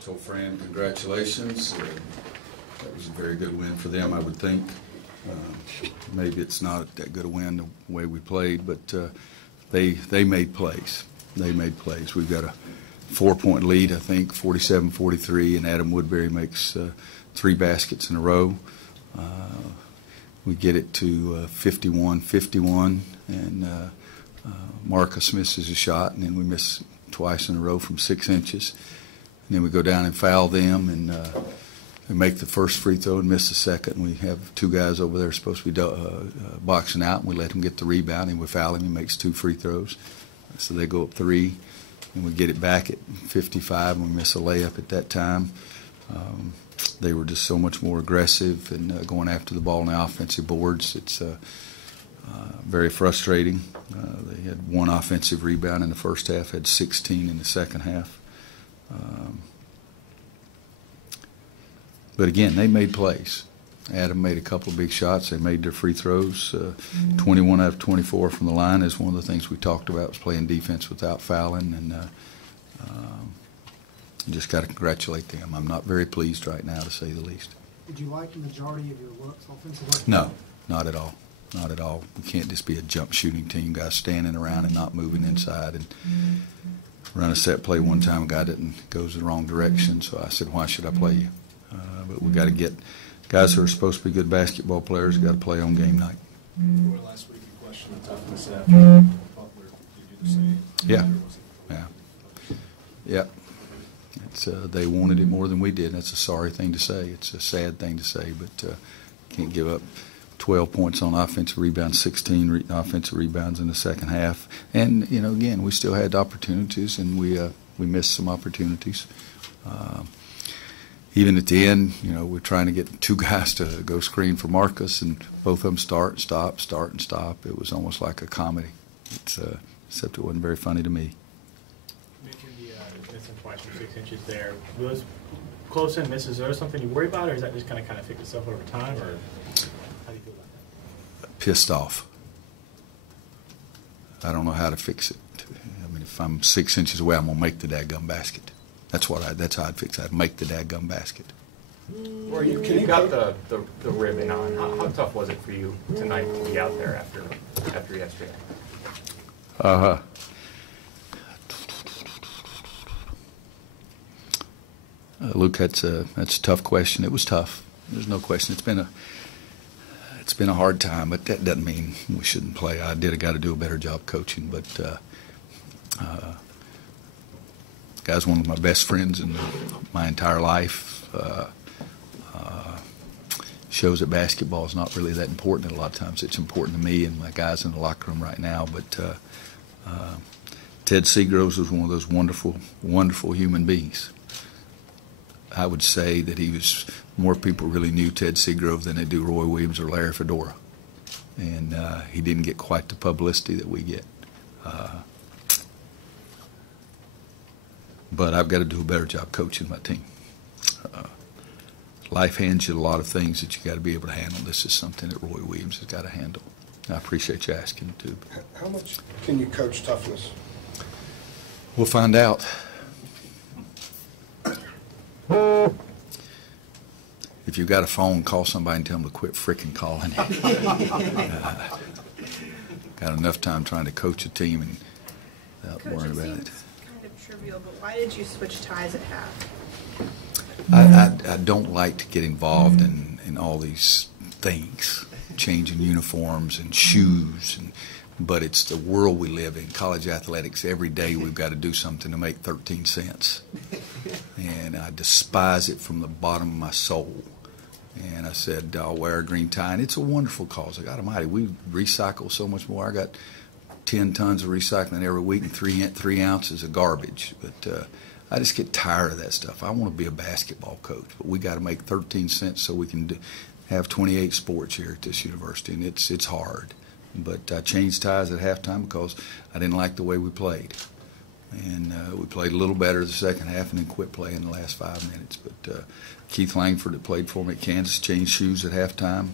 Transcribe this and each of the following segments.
So, Fran, congratulations. That was a very good win for them, I would think. Maybe it's not that good a win the way we played, but they made plays. They made plays. We've got a 4-point lead, I think, 47-43, and Adam Woodbury makes 3 baskets in a row. We get it to 51-51, and Marcus misses a shot, and then we miss twice in a row from 6 inches. And then we go down and foul them, and we make the first free throw and miss the second. And we have 2 guys over there supposed to be boxing out, and we let him get the rebound, and we foul him. He makes 2 free throws. So they go up 3, and we get it back at 55, and we miss a layup at that time. They were just so much more aggressive and going after the ball on the offensive boards. It's very frustrating. They had 1 offensive rebound in the first half, had 16 in the second half. But again, they made plays. Adam made a couple of big shots. They made their free throws. 21 out of 24 from the line is one of the things we talked about, was playing defense without fouling, and just got to congratulate them. I'm not very pleased right now, to say the least. Did you like the majority of your looks offensively? No, not at all. Not at all. We can't just be a jump shooting team, guys standing around and not moving inside. And run a set play one time, a guy goes the wrong direction, so I said, why should I play you? But we got to get guys who are supposed to be good basketball players got to play on game night. Last week you questioned the toughness after Butler. Did you do the same? Yeah. Yep. It's they wanted it more than we did. That's a sorry thing to say. It's a sad thing to say, but can't give up 12 points on offensive rebounds, 16 offensive rebounds in the second half. And, again, we still had opportunities, and we missed some opportunities. Even at the end, we're trying to get 2 guys to go screen for Marcus, and both of them start and stop. It was almost like a comedy. Except it wasn't very funny to me. You mentioned the missing twice from 6 inches there. Those close-in misses, is there something you worry about, or is that just kind of fix itself over time, or how do you feel about that? Pissed off. I don't know how to fix it. I mean, if I'm 6 inches away, I'm going to make the dadgum basket. That's how I'd fix it. I'd make the dadgum basket. Or you got the ribbon on. How tough was it for you tonight to be out there after yesterday? Luke, that's a tough question. It was tough. There's no question. It's been a hard time, but that doesn't mean we shouldn't play. I got to do a better job coaching, but guy's one of my best friends in my entire life. Shows that basketball is not really that important. A lot of times it's important to me and my guys in the locker room right now. But Ted Seagroves was one of those wonderful, wonderful human beings. I would say that more people really knew Ted Seagrove than they do Roy Williams or Larry Fedora. And he didn't get quite the publicity that we get. But I've got to do a better job coaching my team. Life hands you a lot of things that you got to be able to handle. This is something that Roy Williams has got to handle. I appreciate you asking, too. How much can you coach toughness? We'll find out. If you got a phone, call somebody and tell them to quit frickin' calling. Got enough time trying to coach a team and without worrying about it. Kind of trivial, but why did you switch ties at half? I don't like to get involved in all these things, changing uniforms and shoes, but it's the world we live in. College athletics, every day we've got to do something to make 13 cents. And I despise it from the bottom of my soul. And I said, I'll wear a green tie. And it's a wonderful cause. God almighty, we recycle so much more. I got 10 tons of recycling every week and 3 ounces of garbage. But I just get tired of that stuff. I want to be a basketball coach, but we got to make 13 cents so we can have 28 sports here at this university, and it's hard. But I changed ties at halftime because I didn't like the way we played. And we played a little better the second half and then quit playing the last 5 minutes. But Keith Langford, that played for me at Kansas, changed shoes at halftime.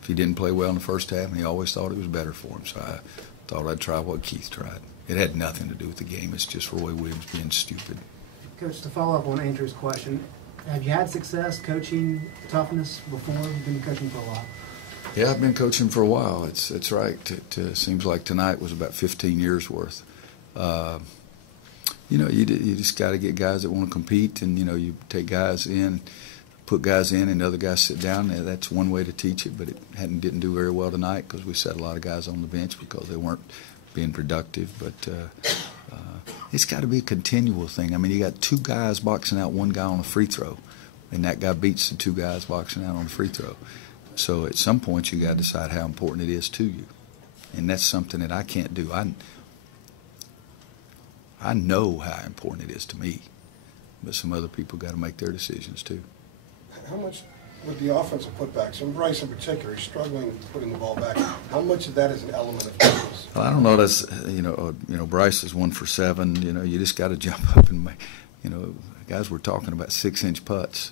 If he didn't play well in the first half, and he always thought it was better for him. So I thought I'd try what Keith tried. It had nothing to do with the game. It's just Roy Williams being stupid. Coach, to follow up on Andrew's question, have you had success coaching toughness before? You've been coaching for a while. Yeah, I've been coaching for a while. It's right. It seems like tonight was about 15 years worth. You know, you just got to get guys that want to compete, and you know, you take guys in, put guys in, and other guys sit down. That's one way to teach it, but it didn't do very well tonight because we set a lot of guys on the bench because they weren't being productive. But it's got to be a continual thing. I mean, you got two guys boxing out one guy on a free throw, and that guy beats the two guys boxing out on a free throw. So at some point, you got to decide how important it is to you, and that's something that I can't do. I know how important it is to me, but some other people got to make their decisions too. How much with the offensive putbacks, and Bryce in particular, he's struggling putting the ball back. How much of that is an element of fitness? Well, I don't know. That's Bryce is 1 for 7. You know, you just got to jump up and make. You know, guys, we're talking about 6-inch putts.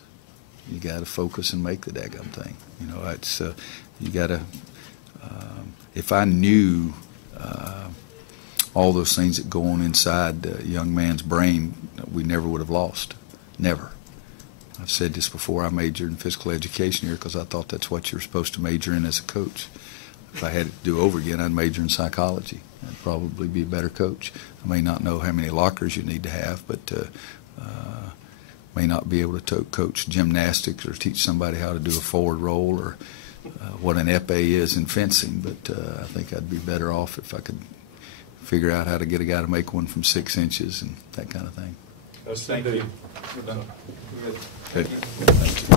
You got to focus and make the daggum thing. You know, it's you got to. If I knew all those things that go on inside a young man's brain, we never would have lost. Never. I've said this before. I majored in physical education here because I thought that's what you're supposed to major in as a coach. If I had it to do over again, I'd major in psychology. I'd probably be a better coach. I may not know how many lockers you need to have, but may not be able to coach gymnastics or teach somebody how to do a forward roll or what an épée is in fencing. But I think I'd be better off if I could figure out how to get a guy to make one from 6 inches and that kind of thing. Thank you. Good. Thank you.